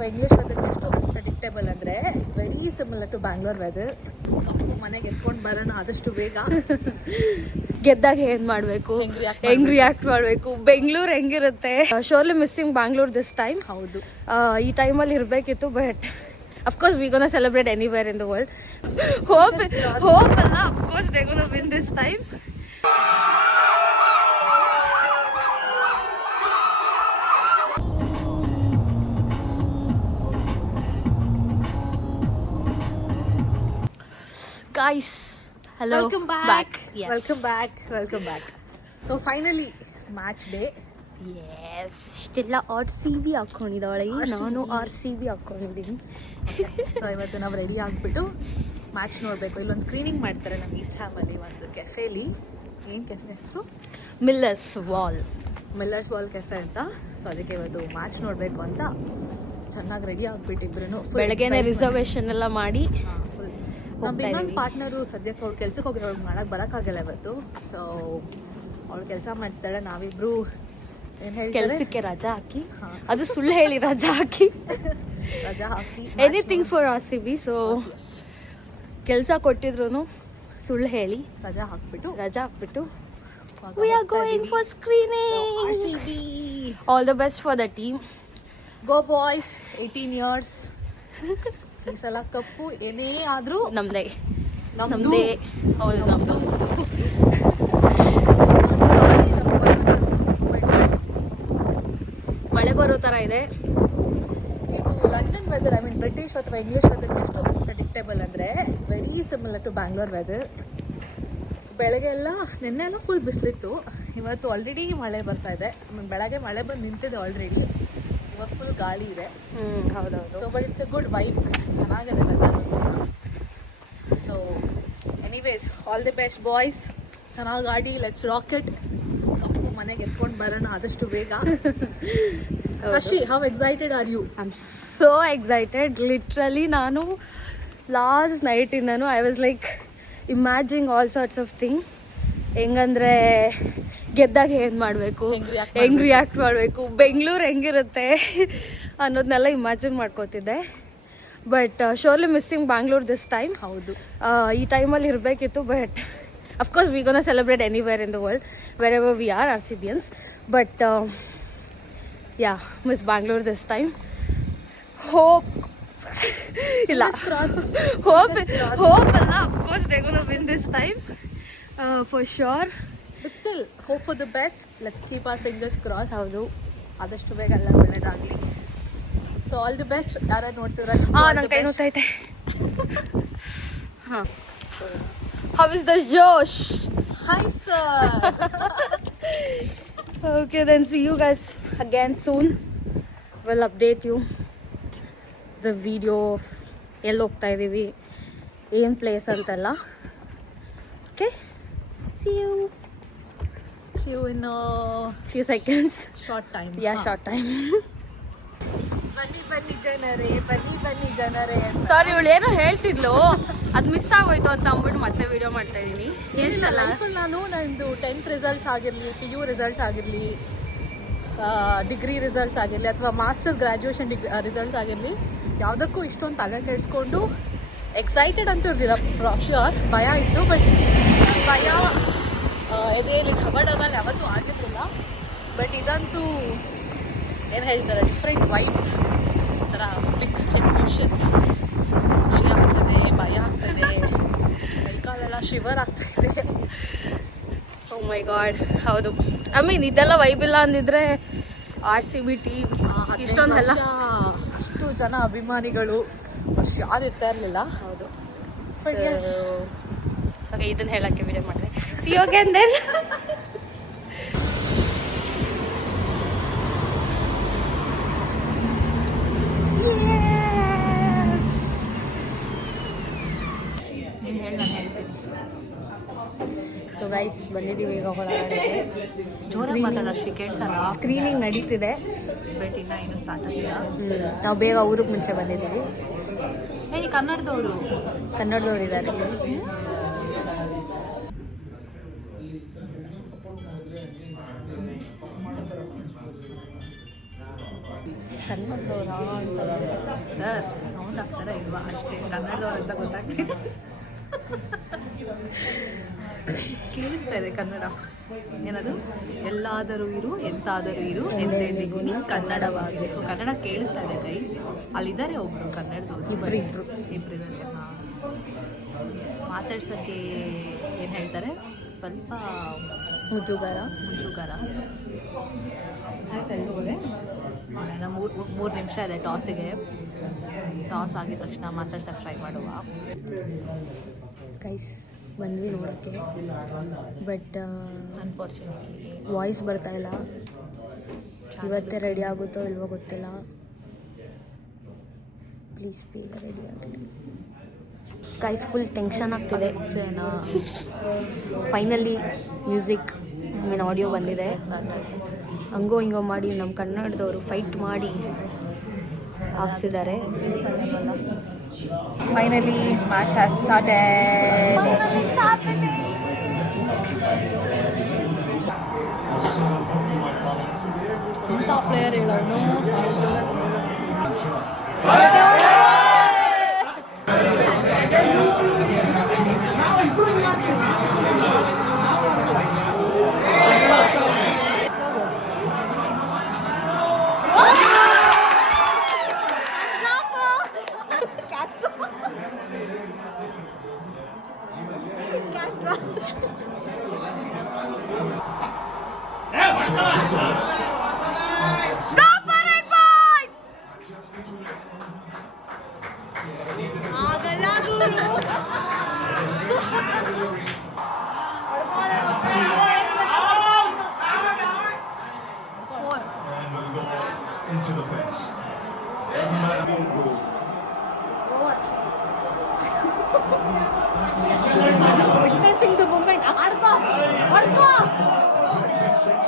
ಅಥವಾ English weather ಎಷ್ಟು predictable ಅಂದರೆ very similar to Bangalore weather. ಮನೆಗೆ ಎತ್ಕೊಂಡು ಬರೋಣ ಆದಷ್ಟು ಬೇಗ. ಗೆದ್ದಾಗ ಏನು ಮಾಡಬೇಕು, ಹೆಂಗ್ ರಿಯಾಕ್ಟ್ ಮಾಡಬೇಕು, ಬೆಂಗಳೂರು ಹೆಂಗಿರುತ್ತೆ. Surely missing Bangalore this time. ಹೌದು, ಈ ಟೈಮಲ್ಲಿ ಇರಬೇಕಿತ್ತು, but of course we gonna celebrate anywhere in the world. Hope ಅಲ್ಲ, of course they gonna win this time. Guys, hello. Welcome back. Yes. Welcome back. So finally match day. Yes. ಇಷ್ಟೆಲ್ಲ RCB ಹಾಕೊಂಡಿದ್ದಾಳೆ, ನಾನು RCB ಹಾಕೊಂಡಿದ್ದೀನಿ. So ಇವತ್ತು ನಾವು ready ಆಗಿಬಿಟ್ಟು match ನೋಡಬೇಕು. ಇಲ್ಲೊಂದು screening ಮಾಡ್ತಾರೆ ನಮ್ಮ ಈಸ್ಟ್ ಹ್ಯಾಮಲ್ಲಿ ಒಂದು ಕೆಫೆಲಿ. ಏನು ಕೆಫೆ ಹೆಸರು? ಮಿಲ್ಲರ್ಸ್ ವಾಲ್ ಕೆಫೆ ಅಂತ. ಸೊ ಅದಕ್ಕೆ ಇವತ್ತು ಮ್ಯಾಚ್ ನೋಡಬೇಕು ಅಂತ ಚೆನ್ನಾಗಿ ರೆಡಿ ಆಗಿಬಿಟ್ಟಿಬ್ರು. ಬೆಳಗ್ಗೆನೇ ರಿಸರ್ವೇಷನ್ ಎಲ್ಲ ಮಾಡಿ ನಮ್ಮ ಇನ್ನೊಂದು ಪಾರ್ಟ್ನರು ಸದ್ಯಕ್ಕೆ ಅವ್ರು ಕೆಲ್ಸಕ್ಕೆ ಹೋಗಿ ಅವ್ರಿಗೆ ಮಾಡಕ್ಕೆ ಬರೋಕ್ಕಾಗಲ್ಲ ಇವತ್ತು. ಸೊ ಅವ್ಳು ಕೆಲಸ ಮಾಡ್ತಾಳೆ, ನಾವಿಬ್ರು ಏನು ಹೇಳಿ ಕೆಲಸಕ್ಕೆ ರಜಾ ಹಾಕಿ, ಅದು ಸುಳ್ಳು ಹೇಳಿ ರಜಾ ಹಾಕಿ ಎನಿಥಿಂಗ್ ಫಾರ್ RCB. ಸೊ ಕೆಲಸ ಕೊಟ್ಟಿದ್ರು ಸುಳ್ಳು ಹೇಳಿ ರಜಾ ಹಾಕ್ಬಿಟ್ಟು we are going for screening. So, RCB, all the best for the team. Go boys, 18 years. ಈ ಸಲ ಕಪ್ಪು ಏನೇ ಆದರೂ ನಮ್ದೇ. ಹೌದು, ನಮ್ದು. ಮಳೆ ಬರೋ ಥರ ಇದೆ. ಇದು London weather, I mean British ಅಥವಾ ಇಂಗ್ಲೀಷ್ ವೆದರ್ ಎಷ್ಟು ಪ್ರೆಡಿಕ್ಟೇಬಲ್ ಅಂದರೆ very similar to Bangalore weather. ಬೆಳಗ್ಗೆ ಎಲ್ಲ ನಿನ್ನೆ ಎಲ್ಲ ಫುಲ್ ಬಿಸಿಲಿತ್ತು, ಇವತ್ತು ಆಲ್ರೆಡಿ ಮಳೆ ಬರ್ತಾ ಇದೆ. ಬೆಳಗ್ಗೆ ಮಳೆ ಬಂದು ನಿಂತಿದೆ ಆಲ್ರೆಡಿ, ಇವತ್ತು ಫುಲ್ ಗಾಳಿ ಇದೆ. ಹೌದೌದು. So but it's a good vibe, ಚೆನ್ನಾಗಿದೆ weather. So anyways all the best boys, ಚೆನ್ನಾಗಿ ಆಡಿ, ಲೆಟ್ಸ್ ರಾಕೆಟ್. ಮನೆಗೆ ಎತ್ಕೊಂಡು ಬರೋಣ ಆದಷ್ಟು ಬೇಗ. Ashi, how excited are you? I'm so excited. Literally, ನಾನು ಲಾಸ್ಟ್ ನೈಟಿಂದನೂ I was like imagining all sorts of thing. ಹೆಂಗಂದರೆ ಗೆದ್ದಾಗ ಏನು ಮಾಡಬೇಕು, ಹೆಂಗ್ ರಿಯಾಕ್ಟ್ ಮಾಡಬೇಕು, ಬೆಂಗಳೂರು ಹೆಂಗಿರುತ್ತೆ ಅನ್ನೋದನ್ನೆಲ್ಲ ಇಮ್ಯಾಜಿನ್ ಮಾಡ್ಕೋತಿದ್ದೆ. But surely missing Bangalore this time. ಹೌದು, ಈ ಟೈಮಲ್ಲಿ ಇರಬೇಕಿತ್ತು, but of course we gonna celebrate anywhere in the world wherever we are RCBians. But miss Bangalore this time. Hope ಇಲ್ಲ, ಹೋಪ್ ಅಲ್ಲ, of course they gonna win this time for sure. but still hope for the best. Let's keep our fingers crossed. ಹೌದು, ಆದಷ್ಟು ಬೇಗ ಎಲ್ಲ ಒಳ್ಳೆಯದಾಗಲಿ. So all the best. ಯಾರು ನೋಡ್ತಿದ್ರೆ ನನ್ನ ಕೈ ನೋಡ್ತೈತೆ. ಹಾಂ, how is the Josh? Hi sir. Okay, then see you guys again soon. We'll update you the video of ಎಲ್ಲಿ ಹೋಗ್ತಾ ಇದ್ದೀವಿ, ಏನು ಪ್ಲೇಸ್ ಅಂತೆಲ್ಲ. Okay, see you in a few seconds. short time. Yeah, short time. ಬನ್ನಿ ಜನರೇ. ಸಾರಿ, ಇವಳು ಏನೋ ಹೇಳ್ತಿದ್ಲು, ಅದು ಮಿಸ್ ಆಗೋಯ್ತು ಅಂತ ಅಂದ್ಬಿಟ್ಟು ಮತ್ತೆ ವಿಡಿಯೋ ಮಾಡ್ತಾ ಇದ್ದೀನಿ. ಏನಿಲ್ಲ, ಲೈಫಲ್ಲಿ ನಂದು 10th ರಿಸಲ್ಟ್ಸ್ ಆಗಿರಲಿ, PU ರಿಸಲ್ಟ್ಸ್ ಆಗಿರಲಿ, ಡಿಗ್ರಿ ರಿಸಲ್ಟ್ಸ್ ಆಗಿರಲಿ, ಅಥವಾ ಮಾಸ್ಟರ್ಸ್ ಗ್ರ್ಯಾಜುಯೇಷನ್ ರಿಸಲ್ಟ್ಸ್ ಆಗಿರಲಿ, ಯಾವುದಕ್ಕೂ ಇಷ್ಟೊಂದು ತಲೆ ಕೆಡಿಸ್ಕೊಂಡು ಎಕ್ಸೈಟೆಡ್ ಅಂತೂ ಇರಲಿಲ್ಲ. ಶ್ಯೂರ್ ಭಯ ಇತ್ತು, ಬಟ್ ಭಯ ಎದೆಯಲ್ಲಿ ಡಬಲ್ ಯಾವತ್ತೂ ಆಗಿರಲಿಲ್ಲ. ಬಟ್ ಇದಂತೂ ಏನು ಹೇಳ್ತಾರೆ, ಡಿಫ್ರೆಂಟ್ ವೈಬ್ ಥರ, ಮಿಕ್ಸ್ಡ್ ಎಮೋಷನ್ಸ್. ಖುಷಿ ಆಗ್ತದೆ, ಭಯ ಆಗ್ತದೆ, ಕೈಕಾಲೆಲ್ಲ ಶಿವರ್ ಆಗ್ತಾಯಿದೆ. ಓ ಮೈ ಗಾಡ್, ಹೌದು. ಐ ಮೀನ್ ಇದೆಲ್ಲ ವೈಬ್ ಇಲ್ಲ ಅಂದಿದ್ರೆ RCB ಟೀಮ್ ಇಷ್ಟೊಂದೆಲ್ಲ, ಅಷ್ಟು ಜನ ಅಭಿಮಾನಿಗಳು ಅಷ್ಟು ಯಾರು ಇರ್ತಾ ಇರಲಿಲ್ಲ. ಹೌದು. ಬಟ್ ಓಕೆ, ಇದನ್ನು ಹೇಳೋಕ್ಕೆ ವಿಡಿಯೋ ಮಾಡಿದೆ. See you again then. So guys, ಬಂದಿದ್ದೀವಿ ಈಗ ಒಳಗಡೆ. ಸ್ಕ್ರೀನಿಂಗ್ ನಡೀತಿದೆ, ಬಟ್ ಇನ್ನೂ ಸ್ಟಾರ್ಟ್ ಆಗಿಲ್ಲ. ನಾವು ಬೇಗ ಊರಿಗೆ ಮುಂಚೆ ಬಂದಿದ್ದೀವಿ. ಕನ್ನಡದವ್ರು ಇದ್ದಾರೆ. ಕನ್ನಡದವ್ರಾ ಅಂತ ಅಲ್ವಾ, ಅಷ್ಟೇ. ಕನ್ನಡದವ್ರು ಅಂತ ಗೊತ್ತಾಗ್ತಿದೆ. ಕೇಳಿಸ್ತಾ ಇದೆ ಕನ್ನಡ. ಏನದು, ಎಲ್ಲಾದರೂ ಇರು ಎಂತಾದರೂ ಇರು ಎಂದೆಂದಿಗೂ ನೀನು ಕನ್ನಡವಾಗಿ. ಸೊ ಕನ್ನಡ ಕೇಳಿಸ್ತಾ ಇದೆ ಗೈಸ್. ಅಲ್ಲಿದ್ದಾರೆ ಒಬ್ರು ಕನ್ನಡದವ್ರು, ಇಬ್ಬರಿದ್ದಾರೆ. ಹಾಂ, ಮಾತಾಡ್ಸೋಕ್ಕೆ ಏನು ಹೇಳ್ತಾರೆ, ಸ್ವಲ್ಪ ಮುಜುಗರ. ನೋಡೋಣ, ಮೂರು ನಿಮಿಷ ಇದೆ ಟಾಸಿಗೆ. ಟಾಸ್ ಆಗಿದ ತಕ್ಷಣ ಮಾತಾಡ್ಸೋಕ್ಕೆ ಟ್ರೈ ಮಾಡುವ. ಗೈಸ್ ಬಂದ್ವಿ ನೋಡೋಕ್ಕೆ, ಬಟ್ ಅನ್ಫಾರ್ಚುನೇಟ್ಲಿ ವಾಯ್ಸ್ ಬರ್ತಾ ಇಲ್ಲ. ಇವತ್ತೇ ರೆಡಿ ಆಗುತ್ತೋ ಇಲ್ವೋ ಗೊತ್ತಿಲ್ಲ. ಪ್ಲೀಸ್ ಬೇಗ ರೆಡಿ ಆಗಲಿ ಗೈಸ್. ಫುಲ್ ಟೆನ್ಷನ್ ಆಗ್ತಿದೆ. ಫೈನಲಿ ಮ್ಯೂಸಿಕ್ ಆಡಿಯೋ ಬಂದಿದೆ. ಹಂಗೋ ಹಿಂಗೋ ಮಾಡಿ ನಮ್ಮ ಕನ್ನಡದವರು ಫೈಟ್ ಮಾಡಿ ಹಾಕ್ಸಿದ್ದಾರೆ. Finally match has started. ಎಂಥ ಪ್ಲೇಯರ್ ಹೇಳೋನು. Into the fence. Doesn't matter what goal. Witnessing the moment. Arba. Six.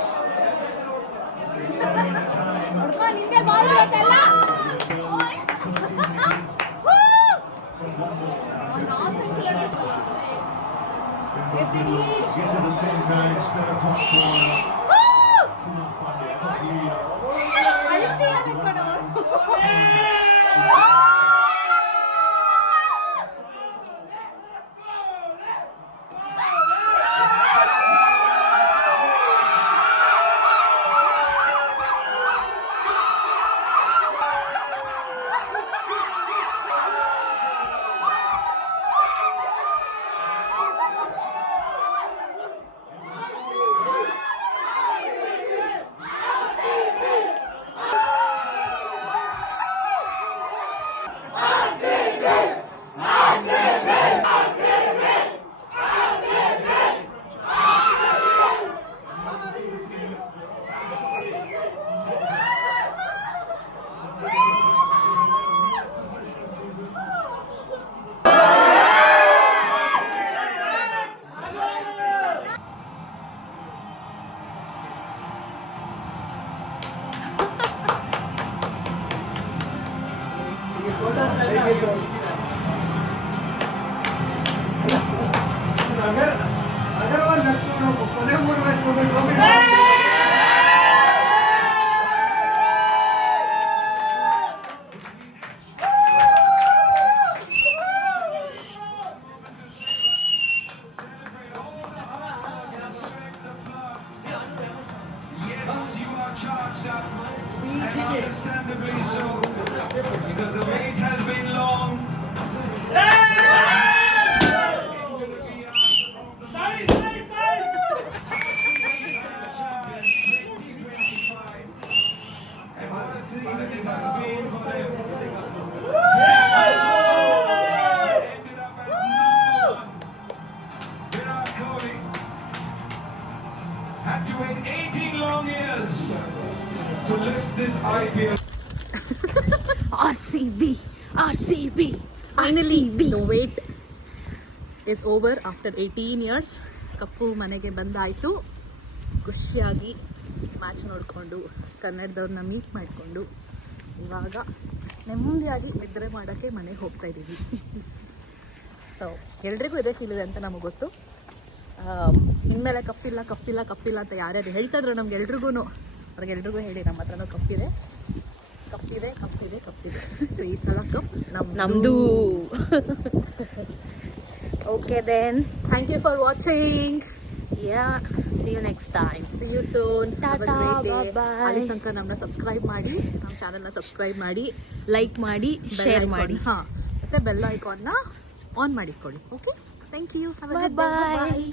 It's coming in time. Get to the same guy, it's better pop for charged up, and understandably so, because the wait has been long. And what a season it has been for them. Ended up as number 1. Virat Kohli had to wait 18 long years to lift this IPL. RCB. Finally, the wait is over after 18 years. ಕಪ್ಪು ಮನೆಗೆ ಬಂದಾಯಿತು. ಖುಷಿಯಾಗಿ match ನೋಡಿಕೊಂಡು ಕನ್ನಡದವ್ರನ್ನ meet ಮಾಡಿಕೊಂಡು ಇವಾಗ ನೆಮ್ಮದಿಯಾಗಿ ನಿದ್ರೆ ಮಾಡೋಕ್ಕೆ ಮನೆಗೆ ಹೋಗ್ತಾ ಇದ್ದೀವಿ. ಸೊ ಎಲ್ರಿಗೂ ಇದೇ ಫೀಲ್ ಇದೆ ಅಂತ ನಮಗೆ ಗೊತ್ತು. ಇನ್ಮೇಲೆ ಕಪ್ಪಿಲ್ಲ ಅಂತ ಯಾರ್ಯಾರು ಹೇಳ್ತಾ ಇದ್ರು ನಮ್ಗೆ ಎಲ್ರಿಗೂ ಅವ್ರಿಗೆಲ್ರಿಗೂ ಹೇಳಿ ನಮ್ಮ ಹತ್ರನೂ ಕಪ್ಪಿದೆ. ಸೊ ಈ ಸಲ ಕಪ್ ನಮ್ಮದು. Okay then, thank you for watching. Yeah, see you next time. See you soon. Tata, bye-bye. ಅಲ್ಲಿ ತನಕ ನಮ್ಮನ್ನ ಸಬ್ಸ್ಕ್ರೈಬ್ ಮಾಡಿ, ನಮ್ಮ ಚಾನಲ್ನ ಸಬ್ಸ್ಕ್ರೈಬ್ ಮಾಡಿ, ಲೈಕ್ ಮಾಡಿ, ಶೇರ್ ಮಾಡಿ. ಹಾಂ, ಮತ್ತು ಬೆಲ್ ಐಕಾನ್ನ ಆನ್ ಮಾಡಿಕೊಳ್ಳಿ. Okay, thank you. Bye bye.